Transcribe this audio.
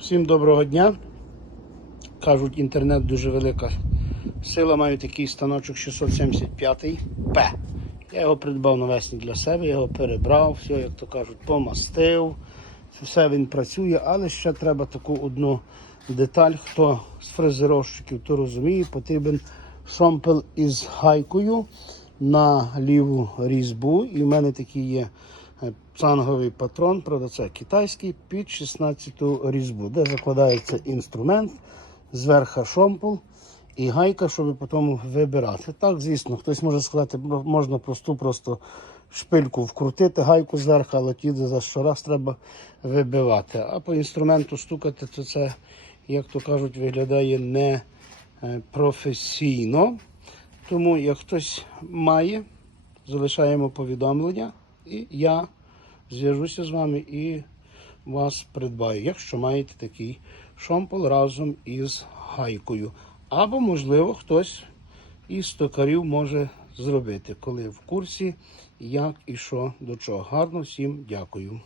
Всім доброго дня. Кажуть, інтернет дуже велика сила. Маю такий станочок 675П. Я його придбав навесні для себе, його перебрав, все, як то кажуть, помастив. Все він працює, але ще треба таку одну деталь. Хто з фрезеровщиків, то розуміє, потрібен шомпел із гайкою на ліву різьбу. І в мене такий є цанговий патрон, правда, це китайський під 16 різьбу, де закладається інструмент, зверху шомпел і гайка, щоб потім вибирати. Так, звісно, хтось може сказати, «Ну, можна просту просто шпильку вкрутити, гайку зверху, але ті за щораз треба вибивати. А по інструменту стукати, то це, як то кажуть, виглядає не е, професійно. Тому як хтось має, залишаємо повідомлення, і я зв'яжуся з вами і вас придбаю, якщо маєте такий шомпол разом із гайкою. Або, можливо, хтось із токарів може зробити, коли в курсі, як і що до чого. Гарно всім дякую.